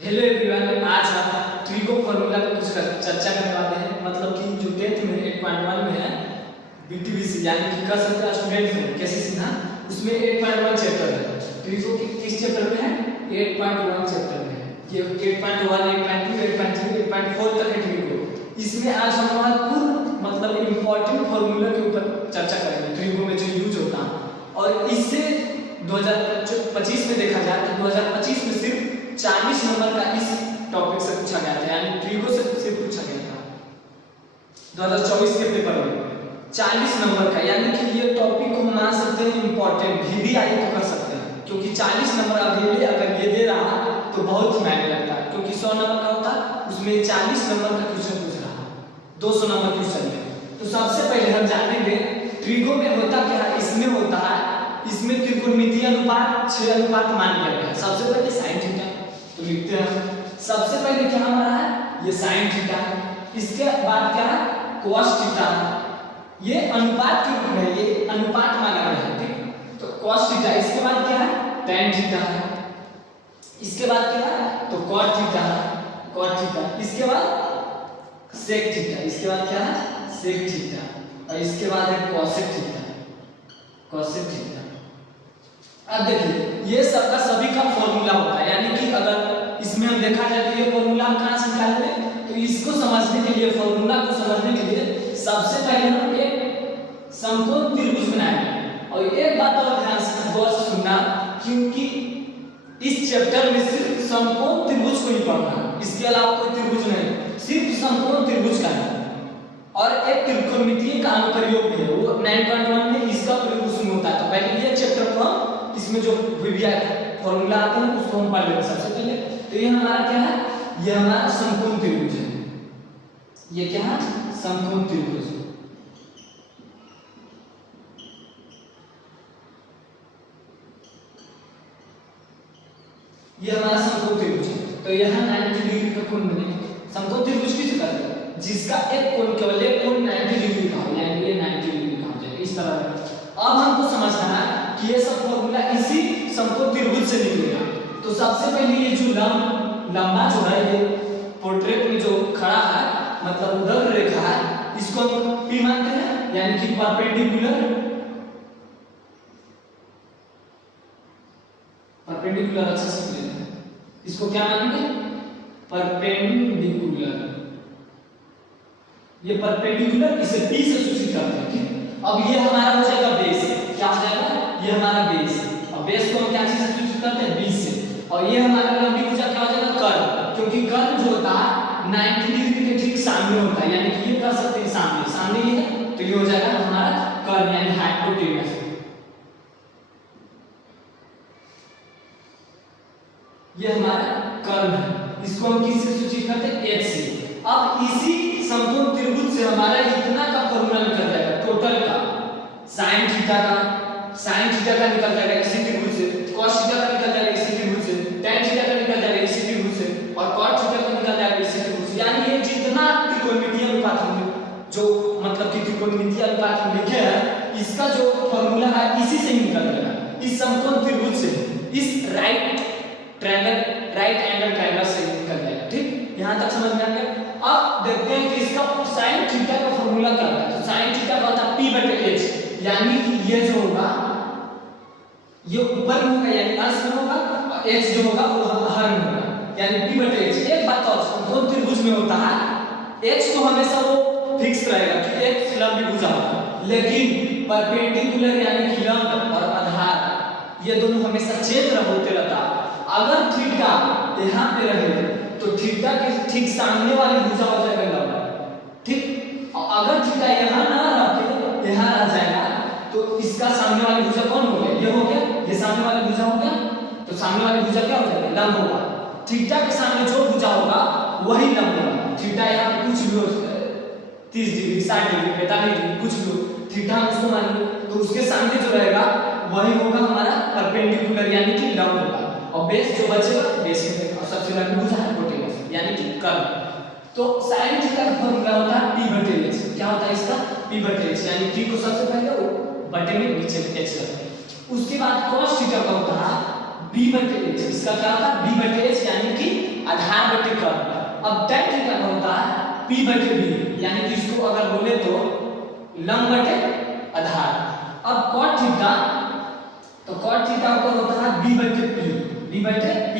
Hello everyone, आज हम trigo formula पे कुछ चर्चा करने वाले हैं। मतलब कि जो 10th में 8.1 में है बीटीबीसी, यानी कि कर सकते हैं स्टूडेंट में कैसे सीखना, उसमें 8.1 चैप्टर है। ट्रिगो किस चैप्टर में है? 8.1 चैप्टर में है। ये 8.1, 8.2, 8.3, 8.4 तक है ट्रिगो। इसमें आज हम महत्वपूर्ण मतलब इम्पोर्टेंट फॉर्मूला के ऊपर चर्चा करेंगे, ट्रिगो में जो यूज होता है। और इससे 2025 में देखा जाए तो 2025 में सिर्फ 40 नंबर का इस टॉपिक से पूछा गया था, यानी ट्रिगो से सिर्फ पूछा गया था 2024 के पेपर में 40 नंबर का। यानी कि ये टॉपिक को मान सकते हैं इम्पोर्टेंट, भी आई तो कर सकते हैं, क्योंकि 40 नंबर अगर ये दे रहा तो बहुत मायने लगता है। क्योंकि 100 नंबर का होता उसमें 40 नंबर का क्वेश्चन पूछ रहा है, 200 नंबर क्वेश्चन में। तो सबसे पहले हम जानेंगे ट्रिगो में होता क्या है। इसमें होता है, इसमें त्रिकोणमितीय अनुपात 6 अनुपात मान लिया गया है। सबसे पहले साइन थीटा तो लिखते हैं। सबसे पहले क्या हमारा है, ये साइन थीटा है। इसके बाद क्या है, cos थीटा है। ये अनुपात के रूप में, ये अनुपात माना गया है, ठीक। तो cos थीटा। इसके बाद क्या है, tan थीटा है। इसके बाद क्या है, तो cot थीटा है, cot थीटा। इसके बाद sec थीटा। इसके बाद क्या है, sec थीटा। और इसके बाद है cosec थीटा, cosec थीटा। अब देखिए ये सबका सभी का फॉर्मूला होता है, यानी कि अगर इसमें हम देखा जाए तो ये फॉर्मूला हम कहां से निकालेंगे, तो इसको समझने के लिए, फॉर्मूला को समझने के लिए सबसे पहले हम एक समकोण त्रिभुज बनाएंगे। और एक बात और ध्यान से गौर से सुनना, क्योंकि इस चैप्टर में सिर्फ समकोण त्रिभुज को ही पढ़ना है, इसके अलावा कोई त्रिभुज नहीं, सिर्फ समकोण त्रिभुज का है। और एक त्रिकोणमितीय का अनुप्रयोग भी है, वो 9.1 में इसका प्रयोग उसमें होता है। तो पहले ये चैप्टर को हम इसमें जो विभिन्न फॉर्मूला आते हैं उसको हम पढ़ लेंगे सबसे पहले। तो ये हमारा क्या है, ये हमारा समकोण त्रिभुज है। ये क्या है, समकोण त्रिभुज। ये हमारा समकोण त्रिभुज है। तो यहां 90 डिग्री का कोण बनेगा। समकोण त्रिभुज किसे कहते हैं, जिसका एक कोण, केवल एक कोण 90 डिग्री का हो, यानी ये 90 डिग्री का हो जाएगा इस तरह। अब हमको समझना है कि ये सब फॉर्मूला इसी समकोण त्रिभुज से निकलेगा। तो सबसे पहले ये जो लंबा जो है, ये पोर्ट्रेट में जो खड़ा है, मतलब उधर रेखा है, इसको हम P मानते हैं, यानी कि परपेंडिकुलर। परपेंडिकुलर अच्छा से लेते हैं, इसको क्या मानेंगे, परपेंडिकुलर। ये परपेंडिकुलर, इसे P से सूचित करते हैं। अब ये हमारा हो जाएगा बेस। क्या हो जाएगा, ये हमारा बेस। और बेस को हम क्या चीज से सूचित करते हैं, 20 से। और ये हमारा लंबी भुजा क्या हो जाएगा, कर्व। क्योंकि कर्व जो होता है 90 डिग्री के ठीक सामने होता है, यानी कि ये कर सकते हैं सामने, सामने ये है, तो ये हो जाएगा हमारा कर्व, यानी हाइपोटेनस। ये हमारा कर्व है, इसको हम किससे सूचित करते हैं, H से। अब इसी समकोण त्रिभुज से हमारा इतना का फॉर्मूला निकल जाएगा, टोटल का sin थीटा का निकल जाएगा इसी त्रिभुज से, cos थीटा का निकल जाएगा इसी त्रिभुज से, tan थीटा का निकल जाएगा इसी त्रिभुज से, और cot थीटा का निकल जाएगा इसी त्रिभुज से। यानी ये जितना त्रिकोणमितीय अनुपात हम जो मतलब कि त्रिकोणमितीय अनुपात हम लिखे हैं, इसका जो फॉर्मूला है इसी से ही निकल जाएगा, इस समकोण त्रिभुज से, इस राइट एंगल ट्रायंगल से निकल जाएगा, ठीक। यहां तक समझ में आ गया। अब देखते हैं कि इसका sin थीटा का फॉर्मूला क्या होता है। तो sin थीटा का होता है P/H, यानी कि ये जो होगा ये ऊपर में होगा, यानी अंश में होगा, और h जो होगा वो हर में होगा, यानी P/H। एक बात और, समकोण त्रिभुज में होता है h तो हमेशा वो फिक्स रहेगा कि एक लंबी भुजा होगा, लेकिन परपेंडिकुलर यानी कि लंब और आधार ये दोनों हमेशा चेंज होते रहता है। अगर थीटा यहां पे रहे तो थीटा के ठीक सामने वाली भुजा हो जाएगा लंब, ठीक। और अगर थीटा यहां ना रखे यहां रह जाएगा तो इसका सामने वाली भुजा कौन हो गया, ये हो गया, ये सामने वाली भुजा हो गया। तो सामने वाली भुजा क्या हो जाएगा, लंब होगा। थीटा के सामने जो भुजा होगा वही लंब होगा। थीटा यहां पे कुछ भी हो, 30 डिग्री, 60 डिग्री, 45 डिग्री, कुछ भी हो, थीटा हम उसको मानेंगे, तो उसके सामने जो रहेगा वही होगा हमारा परपेंडिकुलर, यानी कि लंब होगा। और बेस जो बचेगा बेस में रहेगा, और सबसे लंबी भुजा हाइपोटेनस, यानी कि कर्व। तो sin थीटा का फॉर्मूला होता है P/H। क्या होता है इसका, P/H, यानी P को सबसे पहले बटे में नीचे H करते हैं। उसके बाद cos थीटा का होता है B/H। इसका क्या होता है, B/H, यानी कि अब tan थीटा का होता है p बटे b, यानी कि इसको अगर बोले तो लंब बटे आधार। अब cot थीटा, तो cot थीटा का होता है b बटे p।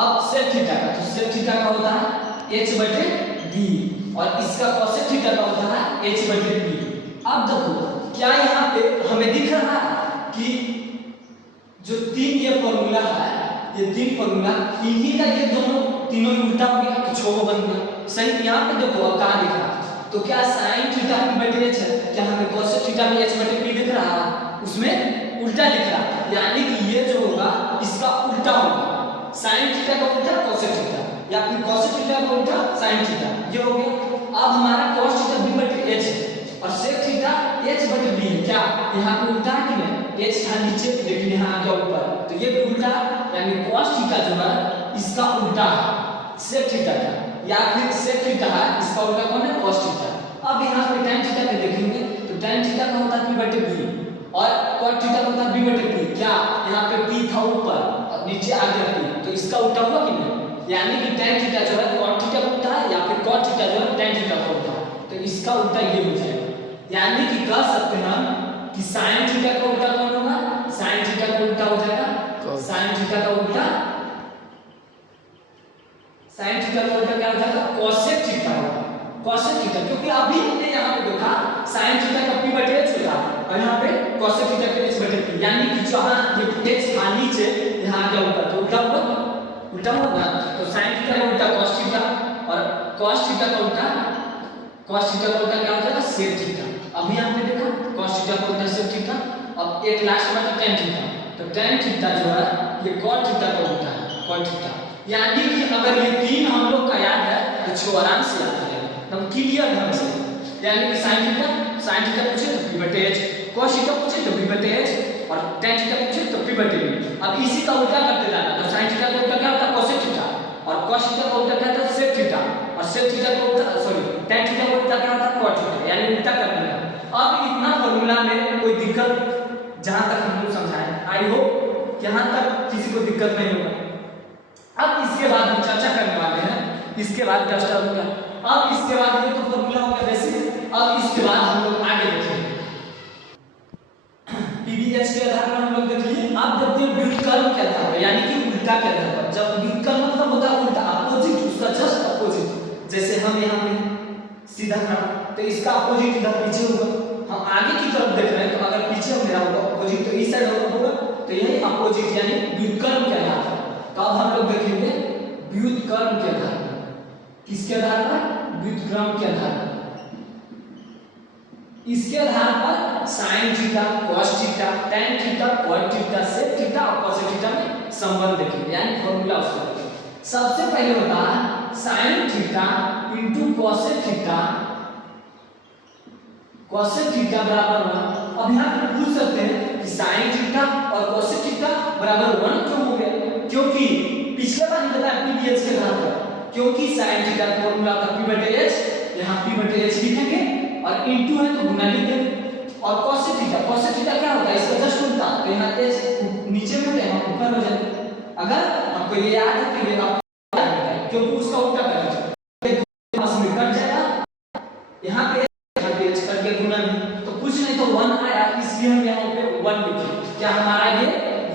अब sec थीटा का, तो sec थीटा का होता है h बटे d, और इसका cosec थीटा का होता है h बटे p। अब देखो क्या यहाँ पे हमें दिख रहा है कि जो तीन ये फॉर्मूला है, ये तीन फॉर्मूला इन्हीं का ये दोनों तीनों उल्टा हो गया तो छोगो बन गया। सही, यहाँ पे देखो अब कहाँ दिख रहा है, तो क्या sin थीटा p बटे h है, क्या हमें cosec थीटा में h बटे p दिख रहा है, उसमें उल्टा दिख रहा है, यानी कि ये जो होगा इसका उल्टा होगा, sin थीटा का उल्टा cosec थीटा, या फिर cosec थीटा का उल्टा sin थीटा, ये हो गया। अब हमारा cos थीटा b बटे h है और sec थीटा h बटे b है, क्या यहाँ पे उल्टा है कि नहीं, h था नीचे लेकिन यहाँ आ गया ऊपर, तो ये भी उल्टा, यानी cos थीटा जो है इसका उल्टा है sec थीटा का, या फिर sec थीटा है इसका उल्टा कौन है, cos थीटा। अब यहाँ पे tan थीटा पे देखेंगे तो tan थीटा का होता है p बटे b और cot थीटा का होता है b बटे p, क्या यहाँ पे p था ऊपर और नीचे आ गया p, तो इसका उल्टा हुआ कि नहीं, यानी कि tan थीटा जो है cot थीटा का उल्टा है, या फिर cot थीटा जो है tan थीटा का उल्टा है, तो इसका उल्टा ये हो जाएगा। यानी कि कह सकते हैं हम कि sin थीटा का उल्टा कौन होगा, sin थीटा का उल्टा हो जाएगा sin थीटा का उल्टा, sin थीटा का उल्टा क्या हो जाएगा, cosec थीटा होगा, cosec थीटा, क्योंकि अभी हमने यहाँ पे देखा sin थीटा का p बटे h होता और यहाँ पे cosec थीटा का h बटे p, यानी कि जहाँ ये h था नीचे यहाँ आ गया ऊपर, तो उल्टा होगा, तो sin थीटा का उल्टा cos थीटा और cos थीटा का उल्टा क्या हो जाएगा, sec थीटा। अभी हमने देखा cos थीटा का उल्टा sec थीटा, अब एक लास्ट में tan थीटा, तो tan थीटा जो है ये cot थीटा का उल्टा है, cot थीटा। यानी कि अगर ये तीन हम लोग का याद है तो छो आराम से याद करेंगे एकदम क्लियर ढंग से, यानी कि sin थीटा पूछे तो p बटे h, cos थीटा पूछे तो p बटे h और tan थीटा पूछे तो p बटे b। अब इसी का उल्टा करते जाना, तो sin थीटा का उल्टा क्या होता है, cosec थीटा, और cos थीटा का उल्टा क्या होता है, sec थीटा, और sec थीटा का उल्टा tan थीटा का उल्टा क्या होता है, cot थीटा, यानी उल्टा करना है। अब इतना फॉर्मूला में कोई दिक्कत जहां तक हम लोग समझाएं, आई होप यहां तक किसी को दिक्कत नहीं होगा। अब इसके बाद हम चर्चा करने वाले हैं, इसके बाद डस्ट हो गया, अब इसके बाद ये तो फॉर्मूला हो गया बेसिक। अब इसके बाद हम लोग आगे देखेंगे पीवीएच के आधार पर हम लोग देखिए, अब देखते हैं व्युत्क्रम के आधार पर, यानी कि उल्टा के आधार पर। जब व्युत्क्रम मतलब होता है उल्टा, अपोजिट, उसका जस्ट अपोजिट, जैसे हम यहाँ पे सीधा खड़ा तो इसका अपोजिट इधर पीछे होगा, हम आगे की तरफ देख रहे हैं तो अगर पीछे मेरा होगा अपोजिट तो इस साइड होगा, तो यही अपोजिट यानी व्युत्क्रम के आधार पर। तो अब हम लोग देखेंगे व्युत्क्रम के आधार पर, किसके आधार पर, व्युत्क्रम के आधार पर। इसके आधार पर sin theta, cos theta, tan theta, cot theta, sec theta और cosec थीटा में संबंध देखेंगे, यानी फॉर्मूला उसका देखेंगे। सबसे पहले होता है sin theta into cosec theta, cosec theta बराबर 1। अब यहां पे पूछ सकते हैं कि sin थीटा और cosec थीटा बराबर 1 क्यों हो गया, क्योंकि पिछले बार ही बताया pbh के आधार पर, क्योंकि sin थीटा का फॉर्मूला था p बटे h, यहां p बटे h लिखेंगे और इनटू है तो गुना लिख देंगे, और cosec थीटा क्या होता है, इसका जस्ट उल्टा, तो यहां h नीचे में है हम ऊपर हो जाए। अगर आपको ये याद है कि ये आपको याद है क्योंकि उसका उल्टा करेंगे पास में कट जाएगा, यहां पे h करके गुना में, तो कुछ नहीं तो 1 आया, इसलिए हम यहां पे 1 लिखे। क्या हमारा ये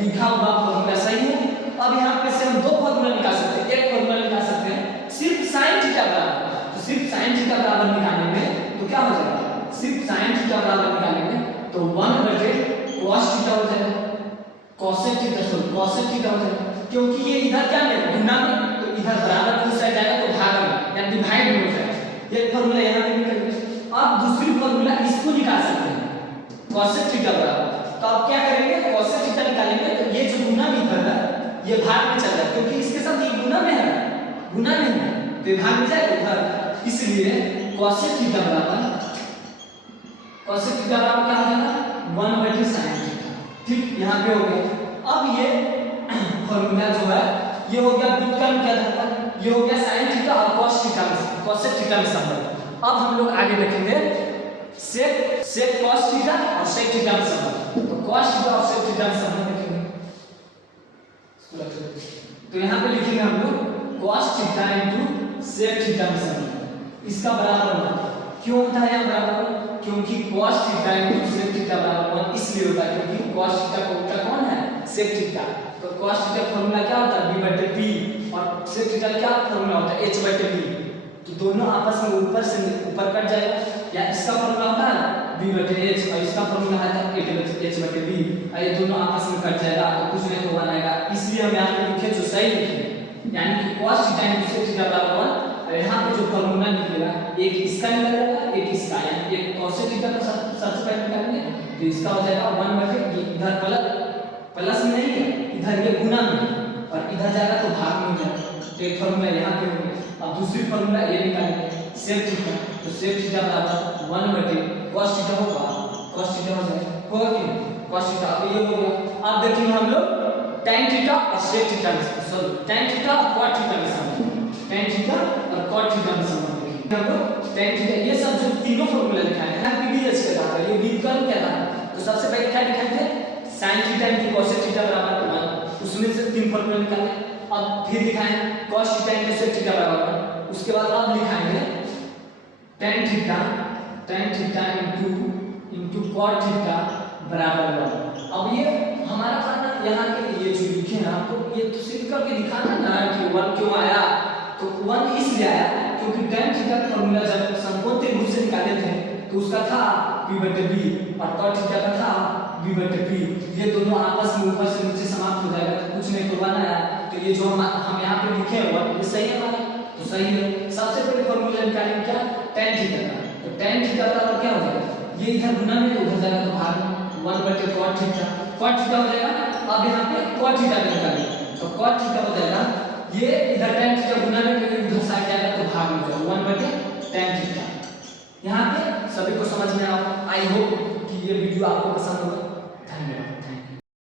लिखा हुआ फॉर्मूला सही है। अब यहां पे से हम दो फॉर्मूला निकाल सकते हैं, एक फॉर्मूला निकाल सकते हैं सिर्फ sin थीटा बराबर, तो सिर्फ sin थीटा बराबर निकालने में तो क्या हो जाएगा, सिर्फ sin थीटा बराबर निकालने में तो 1 बटे cos थीटा हो जाएगा, cosec थीटा हो जाएगा, क्योंकि ये इधर क्या है गुना में, तो इधर बराबर उस साइड जाएगा तो भाग में यानी डिवाइड में हो जाएगा। ये फार्मूला यहां पे निकल गया। अब दूसरी फार्मूला इसको निकाल सकते हैं cosec थीटा बराबर, तो अब क्या करेंगे, cosec थीटा निकालेंगे तो ये जो गुना में इधर है ये भाग में चल जाएगा, क्योंकि इसके साथ ये गुना में है, गुना नहीं है तो ये भाग में जाएगा उधर, इसलिए cosec थीटा बराबर क्या हो जाएगा 1 बटे sin थीटा। ठीक, यहाँ पे हो गया। अब ये फॉर्मूला जो है ये हो गया व्युत्क्रम के आधार पर, ये हो गया sin थीटा और cosec थीटा में संबंध। अब हम लोग आगे देखेंगे sec cos थीटा और sec थीटा में संबंध, तो cos थीटा और sec थीटा में संबंध देखेंगे। तो यहाँ पे लिखेंगे हम लोग cos थीटा इनटू सेक थीटा में सम होता है, इसका बराबर होता है। क्यों होता है यहाँ बराबर? क्योंकि cos थीटा इनटू सेक थीटा बराबर 1 इसलिए होता है क्योंकि cos थीटा का उल्टा कौन है? Sec theta. तो cos थीटा फॉर्मूला क्या होता है? b/p और सेक थीटा क्या फॉर्मूला होता है? h/b। तो दोनों आपस में ऊपर से ऊपर कट जाएगा, या इसका फॉर्मूला होता है b/h और इसका फॉर्मूला है h/b, और ये दोनों आपस में कट जाएगा तो कुछ नहीं तो 1 आएगा। इसलिए हम यहाँ पे लिखे जो सही लिखे, यानी कि cos थीटा इनटू सेक थीटा बराबर 1, और यहाँ पे जो फॉर्मूला निकलेगा एक इसका निकलेगा एक इसका, यानी एक cos थीटा का सबसे पहले निकालेंगे तो इसका हो जाएगा 1/, इधर प्लस में नहीं है, इधर ये गुना में और इधर जाएगा तो भाग में हो जाएगा। तो एक फॉर्मूला यहाँ पे हो गया। अब दूसरी फॉर्मूला ये निकालेंगे सेक थीटा, तो सेक थीटा बराबर 1/cos थीटा होगा, cos थीटा हो जाएगा, होगा कि cos थीटा। अब ये हो गया। अब देखेंगे हम लोग tan थीटा और सेक थीटा में, सॉरी tan थीटा और cot थीटा में सम, tan थीटा और cot थीटा में सम देखेंगे हम लोग। tan थीटा ये सब जो तीनों फॉर्मूला लिखा है यहाँ पे भी अच्छे था, ये व्युत्क्रम क्या था? तो सबसे पहले क्या लिखा थे? sin theta into cos theta बराबर 1, उसमें से तीन फॉर्मूला निकाले। अब फिर लिखाएं cos थीटा इनटू सेक थीटा बराबर 1, उसके बाद अब लिखाएंगे tan theta into cot theta बराबर 1। अब ये हमारा खाना यहाँ के ये जो लिखे हैं आपको ये तो सिर्फ करके दिखाना ना कि 1 क्यों आया। तो 1 इसलिए आया क्योंकि tan थीटा का फॉर्मूला जब समकोण रूप से निकाले थे तो उसका था b/b और cot थीटा का था b/p। ये दोनों आपस में ऊपर से नीचे समाप्त हो जाएगा तो कुछ नहीं तो 1 आया। तो ये जो हम यहाँ पे लिखे हैं 1 ये सही है हमारा, तो सही है। सबसे पहले फॉर्मूला निकालेंगे क्या? tan थीटा का। तो tan थीटा बराबर क्या हो जाएगा? ये इधर गुना में उधर जाएगा तो भाग में 1/cot थीटा, cot थीटा हो जाएगा। अब यहाँ पे cot थीटा निकालेंगे तो cot थीटा हो जाएगा ये इधर tan थीटा गुना में क्योंकि उधर साइड जाएगा तो भाग में हो जाएगा 1/tan थीटा। यहाँ पे सभी को समझ में आया। आई होप कि ये वीडियो आपको पसंद होगा। धन्यवाद।